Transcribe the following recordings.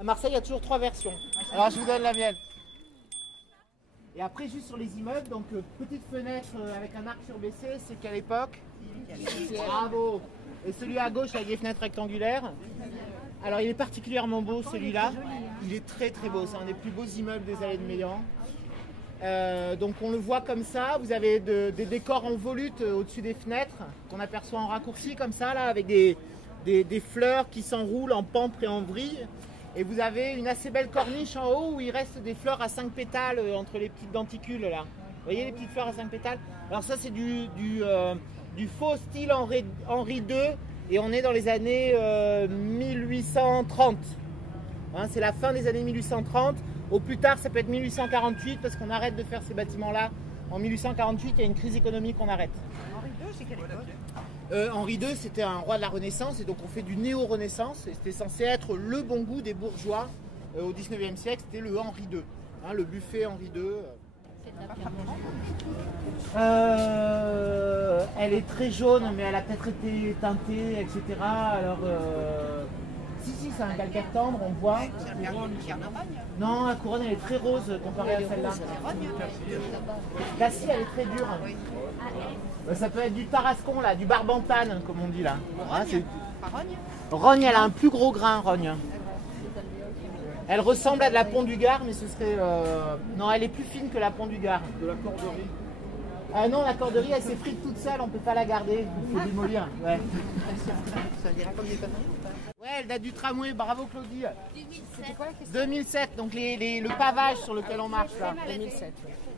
À Marseille, il y a toujours 3 versions. Alors, je vous donne la mienne. Et après, juste sur les immeubles, donc petite fenêtre avec un arc surbaissé, c'est quelle époque? Bravo. Et celui à gauche avec des fenêtres rectangulaires. Alors, il est particulièrement beau, celui-là. Il est très très beau. C'est un des plus beaux immeubles des Allées de Meilhan. Donc, on le voit comme ça. Vous avez des décors en volute au-dessus des fenêtres qu'on aperçoit en raccourci comme ça, là, avec des fleurs qui s'enroulent en pampres et en vrille. Et vous avez une assez belle corniche en haut où il reste des fleurs à 5 pétales entre les petites denticules là. Vous voyez les petites fleurs à 5 pétales? Alors ça c'est du faux style Henri II et on est dans les années 1830. Hein, c'est la fin des années 1830. Au plus tard ça peut être 1848 parce qu'on arrête de faire ces bâtiments là. En 1848 il y a une crise économique qu'on arrête. Henri II c'est quelle époque? Henri II, c'était un roi de la Renaissance et donc on fait du néo-Renaissance. Et c'était censé être le bon goût des bourgeois au 19e siècle. C'était le Henri II, hein, le buffet Henri II. Elle est très jaune, mais elle a peut-être été teintée, etc. Alors, si, c'est un calcaire tendre, on voit. Non, la couronne, elle est très rose comparée à celle-là. Cassis, elle est très dure. Ça peut être du tarascon, là, du barbantane, comme on dit là. Rogne, elle a un plus gros grain, Rogne. Elle ressemble à de la Pont du Gard, mais ce serait... Non, elle est plus fine que la Pont du Gard. De la corderie. Ah non, la corderie, elle s'effrite toute seule, on ne peut pas la garder. Il faut démolir. Ouais. Ça dira comme des conneries ou pas? Ouais, elle date du tramway, bravo Claudie. 2007. Quoi, la question? 2007, donc le pavage sur lequel on marche là. 2007.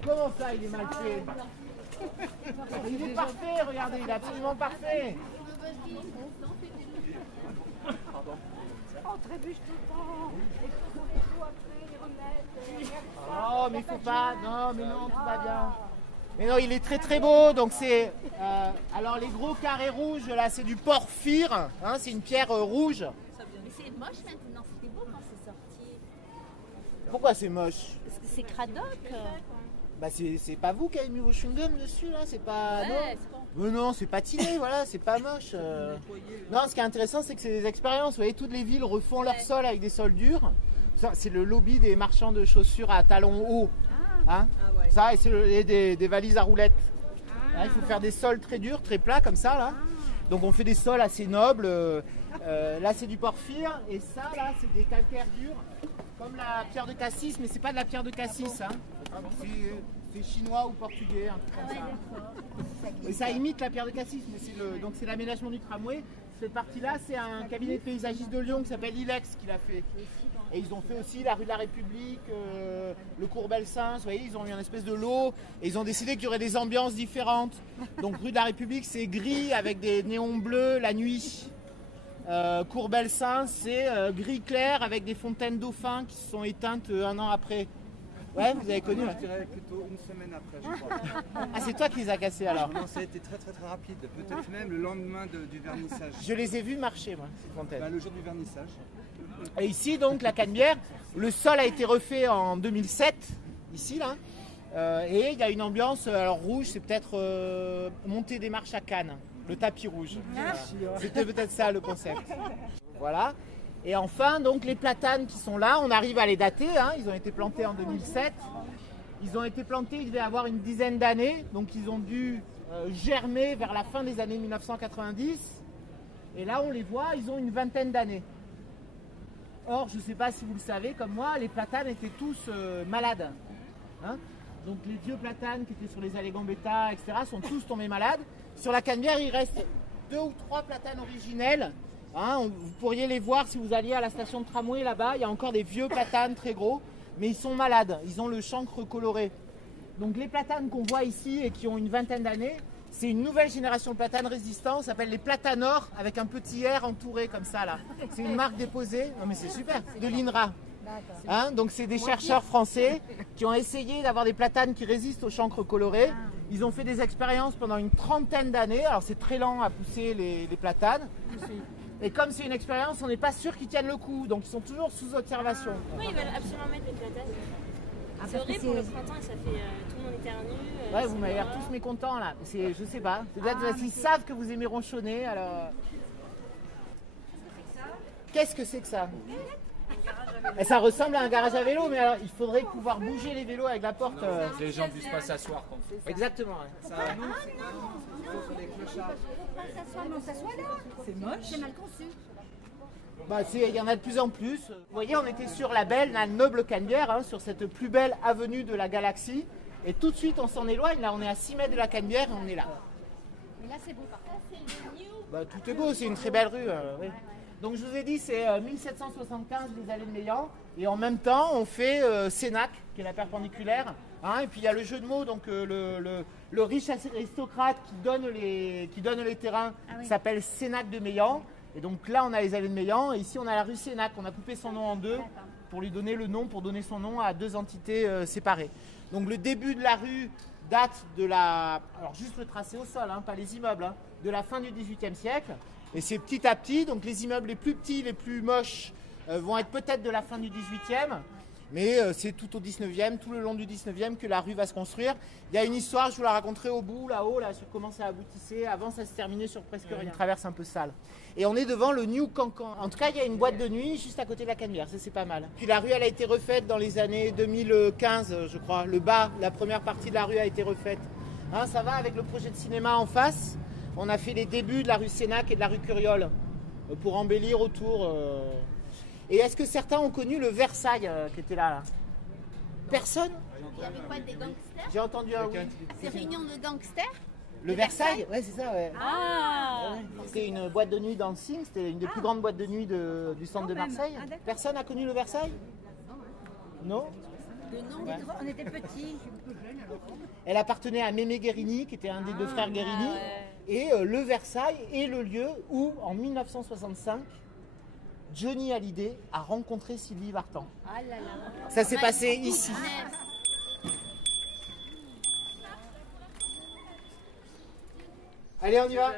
Comment ça, il est mal fait? Il est parfait, regardez, il est absolument parfait. On trébuche tout le temps. Et on fait tout après, les remettre. Oh, mais il faut pas. Non, mais non, tout va bien. Mais non, il est très très beau. Donc c'est. Alors les gros carrés rouges là, c'est du porphyre. Hein, c'est une pierre rouge. Mais c'est moche maintenant, c'était beau quand c'est sorti. Pourquoi c'est moche? Parce que c'est cradoc. Bah c'est pas vous qui avez mis vos chewing-gums dessus là, c'est pas. Ouais, non. c'est bon. Mais non, c'est patiné, voilà, c'est pas moche. Non, ce qui est intéressant, c'est que c'est des expériences. Vous voyez, toutes les villes refont leur sol avec des sols durs. Ça, c'est le lobby des marchands de chaussures à talons hauts. Hein, ça, et c'est des valises à roulettes. Hein, il faut faire des sols très durs, très plats comme ça là. Donc on fait des sols assez nobles. Là c'est du porphyre et ça là c'est des calcaires durs comme la pierre de Cassis, mais c'est pas de la pierre de Cassis. Hein. C'est chinois ou portugais, un truc comme ça. Et ça imite la pierre de Cassis, mais donc c'est l'aménagement du tramway. Cette partie-là, c'est un cabinet de paysagiste de Lyon qui s'appelle Ilex qui l'a fait. Et ils ont fait aussi la rue de la République, le cours Belsaint, vous voyez, ils ont eu une espèce de lot et ils ont décidé qu'il y aurait des ambiances différentes. Donc rue de la République, c'est gris avec des néons bleus la nuit. Cours Belsaint, c'est gris clair avec des fontaines dauphins qui se sont éteintes un an après. Ouais, vous avez connu là? Je dirais plutôt une semaine après, je crois. Ah, c'est toi qui les as cassés alors? Non, ça a été très rapide, peut-être même le lendemain du vernissage. Je les ai vus marcher, moi, ces fontaines. Ben, le jour du vernissage. Et ici, donc, la Canebière, le sol a été refait en 2007, ici, là. Et il y a une ambiance, alors rouge, c'est peut-être monter des marches à Cannes, le tapis rouge. Voilà. C'était peut-être ça le concept. Voilà. Et enfin, donc, les platanes qui sont là, on arrive à les dater, hein, ils ont été plantés en 2007. Ils ont été plantés, ils devaient avoir une dizaine d'années, donc ils ont dû germer vers la fin des années 1990. Et là, on les voit, ils ont une vingtaine d'années. Or, je ne sais pas si vous le savez, comme moi, les platanes étaient tous malades. Hein, donc les vieux platanes qui étaient sur les allées Gambetta, etc., sont tous tombés malades. Sur la Canebière, il reste 2 ou 3 platanes originels. Hein, vous pourriez les voir si vous alliez à la station de tramway là-bas. Il y a encore des vieux platanes très gros, mais ils sont malades. Ils ont le chancre coloré. Donc les platanes qu'on voit ici et qui ont une vingtaine d'années, c'est une nouvelle génération de platanes résistants. Ça s'appelle les platanors avec un petit R entouré comme ça là. C'est une marque déposée. Non mais c'est super. De l'INRA. Hein, donc c'est des chercheurs français qui ont essayé d'avoir des platanes qui résistent au chancre coloré. Ils ont fait des expériences pendant une trentaine d'années. Alors c'est très lent à pousser les platanes. Et comme c'est une expérience, on n'est pas sûr qu'ils tiennent le coup. Donc ils sont toujours sous observation. Oui, ils veulent absolument mettre des platanes. C'est horrible pour le printemps et ça fait tout le monde éternue. Ouais, vous m'avez l'air tous mécontents là. Je sais pas. Peut-être s'ils savent que vous aimez ronchonner, alors. Qu'est-ce que c'est que ça? Et ça ressemble à un garage à vélo, mais alors il faudrait pouvoir bouger les vélos avec la porte. Les gens ne puissent pas s'asseoir. Exactement. Ouais. Ça annonce, c'est quoi sur les clochards. Non, ça soit là. C'est moche. C'est mal conçu. Bah, il y en a de plus en plus. Vous voyez, on était sur la belle, la noble Canebière, hein, sur cette plus belle avenue de la galaxie. Et tout de suite, on s'en éloigne. Là, on est à 6 mètres de la Canebière et on est là. Mais là, c'est beau par contre. Bah, tout est beau, c'est une très belle rue. Oui. Donc, je vous ai dit, c'est 1775 les allées de Meillan. Et en même temps, on fait Sénac, qui est la perpendiculaire. Hein, et puis, il y a le jeu de mots. Donc, le riche aristocrate qui donne les terrains s'appelle Sénac de Meillan. Et donc là, on a les allées de Meillan. Et ici, on a la rue Sénac. On a coupé son nom en deux pour lui donner le nom, pour donner son nom à deux entités séparées. Donc, le début de la rue date de la... Alors, juste le tracé au sol, hein, pas les immeubles, hein, de la fin du XVIIIe siècle. Et c'est petit à petit. Donc, les immeubles les plus petits, les plus moches, vont être peut-être de la fin du XVIIIe. Mais c'est tout au 19e, tout le long du 19e que la rue va se construire. Il y a une histoire, je vous la raconterai au bout, là-haut, là, sur comment ça aboutissait. Avant, ça se terminait sur presque une traverse un peu sale. Et on est devant le New Cancan. En tout cas, il y a une boîte de nuit juste à côté de la Canebière, ça c'est pas mal. Puis la rue, elle a été refaite dans les années 2015, je crois. Le bas, la première partie de la rue a été refaite. Hein, ça va avec le projet de cinéma en face. On a fait les débuts de la rue Sénac et de la rue Curiole pour embellir autour. Et est-ce que certains ont connu le Versailles qui était là? Personne? Il y avait quoi, des gangsters? J'ai entendu un oui. Des réunions de gangsters? Le Versailles? Ouais, c'est ça, ouais. Ah, C'était une boîte de nuit dancing, c'était une des plus grandes boîtes de nuit du centre de Marseille. Personne n'a connu le Versailles? Non? On était petits. Elle appartenait à Mémé Guérini, qui était un des deux frères Guérini. Et le Versailles est le lieu où, en 1965, Johnny Hallyday a rencontré Sylvie Vartan. Ah là là. Ça s'est passé ici. Allez, on y va.